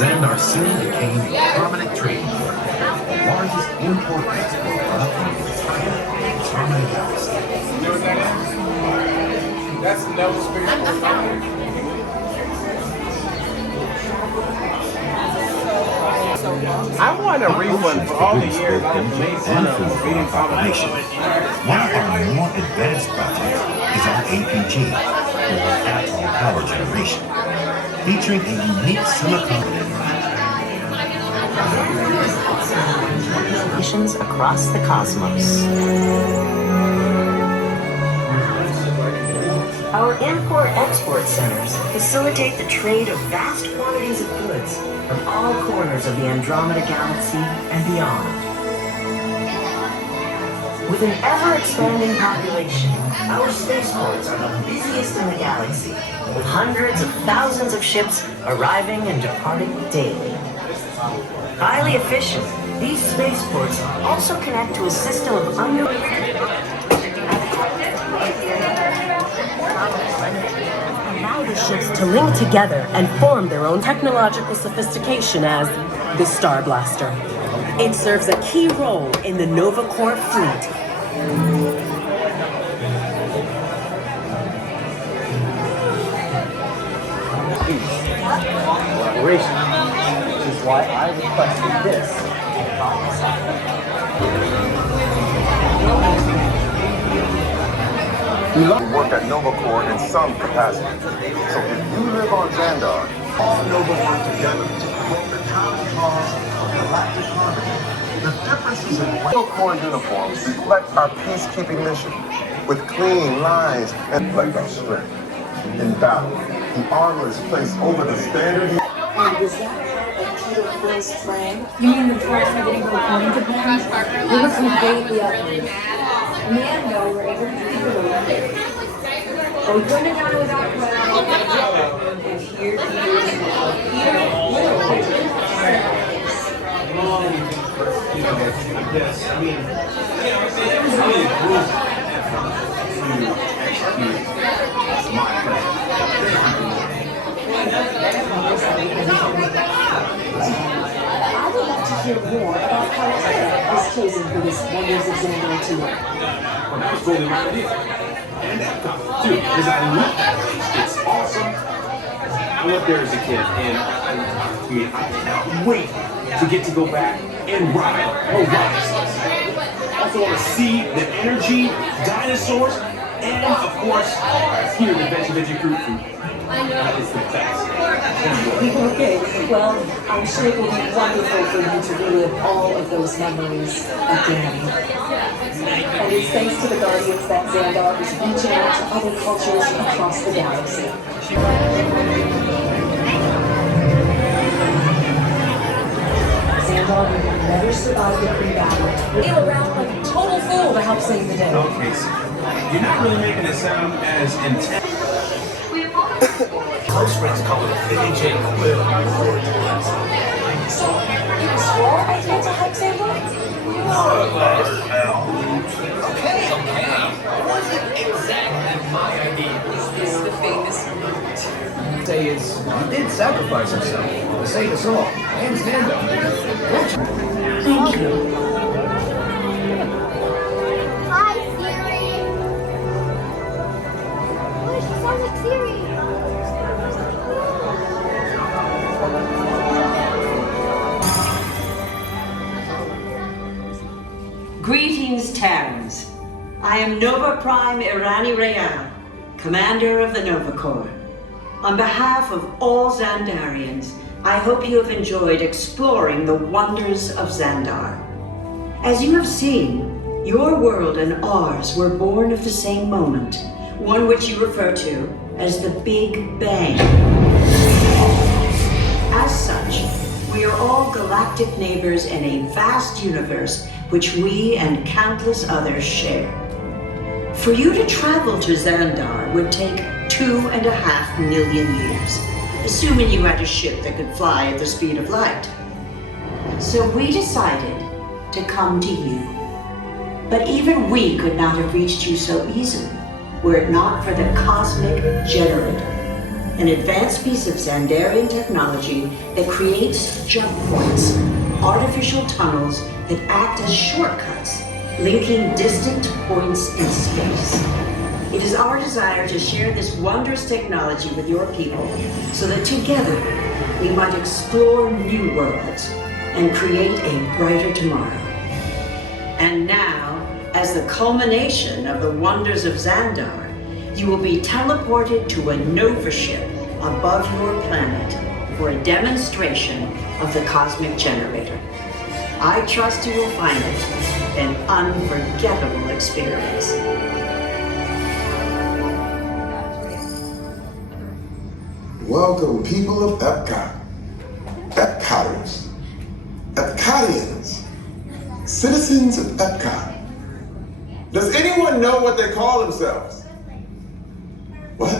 Xandar soon became a prominent trading port, the largest import-export hub in the entire Andromeda Galaxy. You know what that is? That's the Nova Spaceport. I want a refund for all the years I was made fun of for being Population. One of our more advanced projects is our APG, or Atoll Power Generation, featuring a unique silicon Missions across the cosmos. Our import-export centers facilitate the trade of vast quantities of goods from all corners of the Andromeda Galaxy and beyond. With an ever-expanding population, our spaceports are the busiest in the galaxy, with hundreds of thousands of ships arriving and departing daily. Highly efficient, these spaceports also connect to a system of allow the ships to link together and form their own technological sophistication as the Star Blaster. It serves a key role in the Nova Corps fleet. collaboration, which is why I requested this. We work at Nova Corps in some capacity. So if you live on Xandar, all Nova work together to promote the common cause of galactic harmony. The differences in Nova Corps uniforms reflect our peacekeeping mission with clean lines and reflect our strength. In battle, the armor is placed over the standard. And was that part of Peter Quill's plan? You mean the part for getting the recording to plan? We were completely up. Me and Bill were able to keep it open. But we couldn't have done it without Quill. And here he is now. Peter literally Yes, I mean, it was really a group effort to execute my plan. I would like to hear more about how Ted was chosen for this Wonders of Xandar tour. Well, that was totally my idea. And Epcot, too, because I love that place. It's awesome. I went there as a kid, and I cannot wait to get to go back and ride Horizons. Also want to see the energy, dinosaurs, and of course, hear the veggie fruit food. That is the best. Okay, well, I'm sure it will be wonderful for you to relive all of those memories again. And it's thanks to the Guardians that Xandar is reaching out to other cultures across the galaxy. Xandar will never survive the pre-battle. He'll around like a total fool to help save the day. Okay, so you're not really making it sound as intense. close friends call it VJ Quill. So, it was your idea to help Xandar? Okay. It wasn't exactly my idea. Is this the famous route? Say is he did sacrifice himself to save us all. And stand up. Thank you. Hi, Siri. Oh, she sounds like Siri. Greetings, Terrans. I am Nova Prime Irani Rayal, Commander of the Nova Corps. On behalf of all Xandarians, I hope you have enjoyed exploring the wonders of Xandar. As you have seen, your world and ours were born of the same moment, one which you refer to as the Big Bang. As such, we are all galactic neighbors in a vast universe which we and countless others share. For you to travel to Xandar would take 2.5 million years, assuming you had a ship that could fly at the speed of light. So we decided to come to you. But even we could not have reached you so easily were it not for the cosmic generator. an advanced piece of Xandarian technology that creates jump points, artificial tunnels that act as shortcuts, linking distant points in space. It is our desire to share this wondrous technology with your people so that together we might explore new worlds and create a brighter tomorrow. And now, as the culmination of the wonders of Xandar, you will be teleported to a Nova ship above your planet for a demonstration of the cosmic generator. I trust you will find it an unforgettable experience. Welcome, people of Epcot. Epcoters. Epcotians. Citizens of Epcot. Does anyone know what they call themselves? What?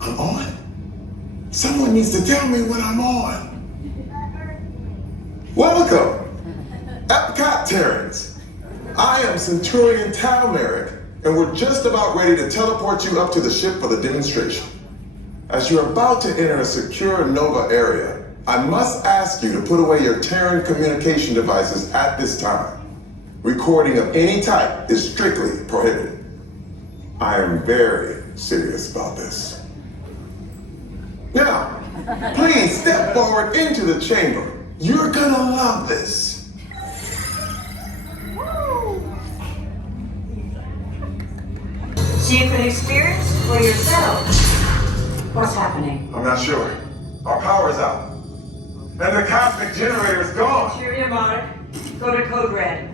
I'm on? Someone needs to tell me what I'm on. Welcome, Epcot-tarians. I am Centurion Tal Merrick, and we're just about ready to teleport you up to the ship for the demonstration. As you're about to enter a secure Nova area, I must ask you to put away your Terran communication devices at this time. Recording of any type is strictly prohibited. I am very serious about this. Now, please step forward into the chamber. You're gonna love this. So you can experience for yourself what's happening. I'm not sure. Our power's out. And the cosmic generator is gone. Interior Monarch, go to Code Red.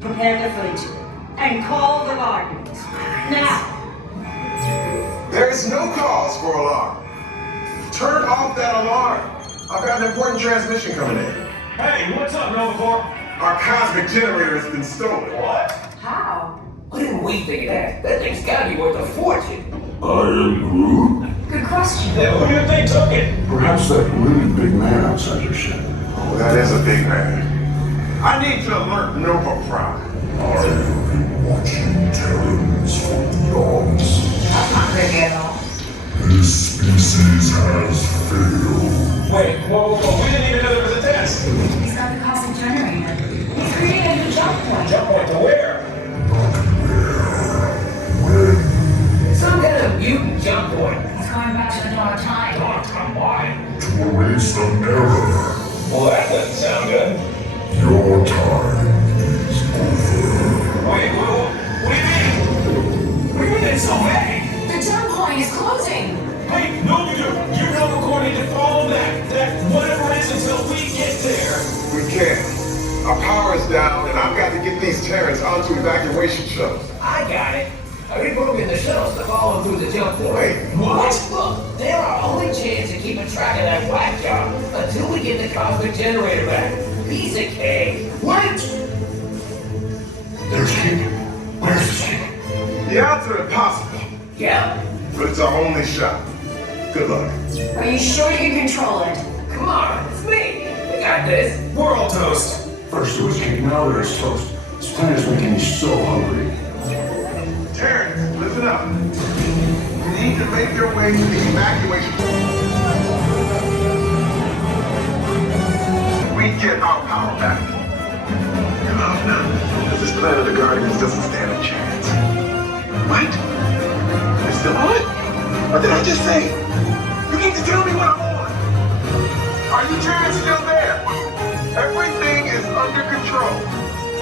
Prepare the fleet. And call the guardians. Now! There is no cause for alarm. Turn off that alarm. I've got an important transmission coming in. Hey, what's up, Nova Corps? Our cosmic generator has been stolen. What? How? Why didn't we think of that? That thing's gotta be worth a fortune. I am Groot. Good question. Yeah, who do you think took it? Perhaps that really big man outside your ship. Oh, that is a big man. I need to alert Nova Prime. I have been watching Terrans for eons. That's not very good at all. This species has failed. Wait, whoa, we didn't even know there was a test. He's got the cosmic generator. He's created a new jump point. Jump point to where? Not where. When? Some kind of mutant jump point. He's going back to the dawn of time. Oh, come on. To erase an error. Well, that doesn't sound good. Your time is over. Wait, what do you mean? What do you mean it's so big? The jump point is closing. Hey, no, you Nova Corps need to follow that whatever it is until we get there. We can't. Our power is down, and I've got to get these Terrans onto evacuation shuttles. I got it. I reprogrammed the shuttles to follow through the jump point. Wait, what? Look, they're our only chance of keeping track of that whack job until we get the cosmic generator back. Piece of cake. What? There's King. Where's the King? The odds are impossible, Yeah. but it's our only shot. Good luck. Are you sure you can control it? Come on, it's me. We got this. We're all toast. First it was King, now there's toast. This planet is making me so hungry. Terrans, listen up. You need to make your way to the evacuation. We get our power back. Oh, no. This planet of the Guardians doesn't stand a chance. What? They're still on? What did I just say? You need to tell me what I'm on. Are you Terrans still there? Everything is under control.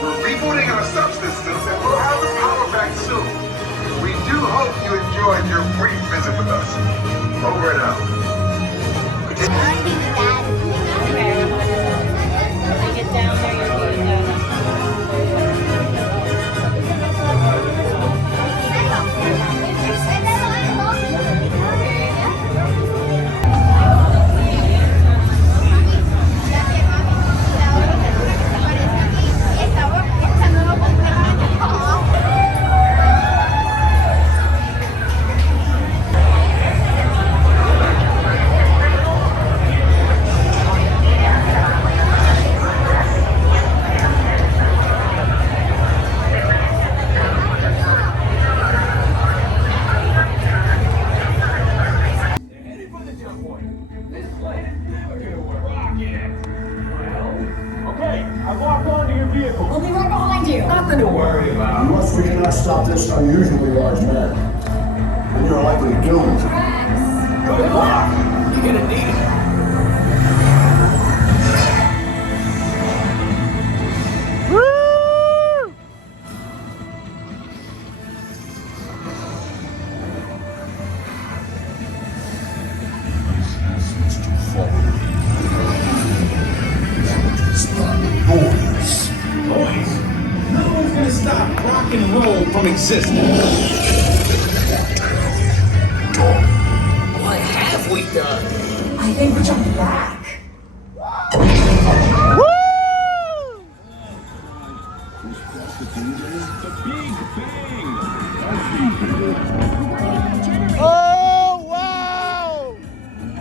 We're rebooting our subsystems and we'll have the power back soon. We do hope you enjoyed your brief visit with us. Over and out. Get down there, you're doing that. nothing to worry about. Unless we cannot stop this unusually large man, then you're likely doomed. Good luck. You're gonna need it. Boys, no one's gonna stop rock and roll from existing. What have we done? I think we jumped back. Oh, wow!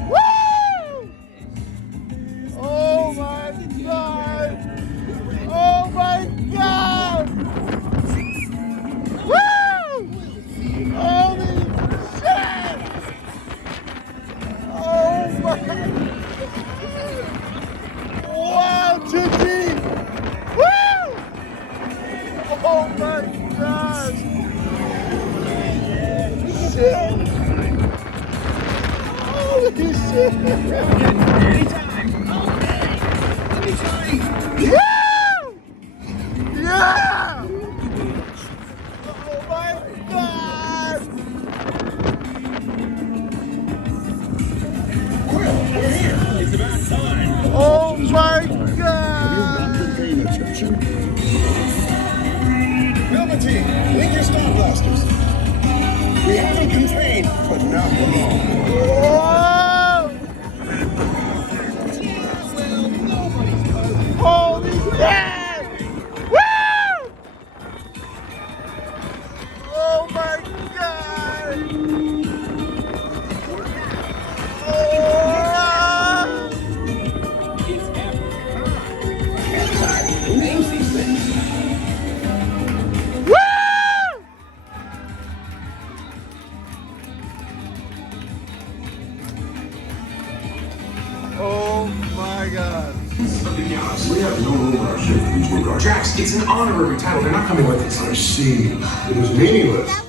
Woo! Oh my God! Oh my God! Woo! Holy shit! Oh my! Wow, Gigi! Woo! Oh my God! Shit! Holy shit! Woo! Yeah! Oh my God! Oh my God! Paying attention? Velveteen, link your star blasters. We haven't contained, but not for long. Whoa! Holy shit! Woo! Oh my God! Oh! Who names these things? Woo! Oh my God! We have no room on our ship for these new guards. Drax, it's an honorary title. They're not coming with us. I see. It was meaningless.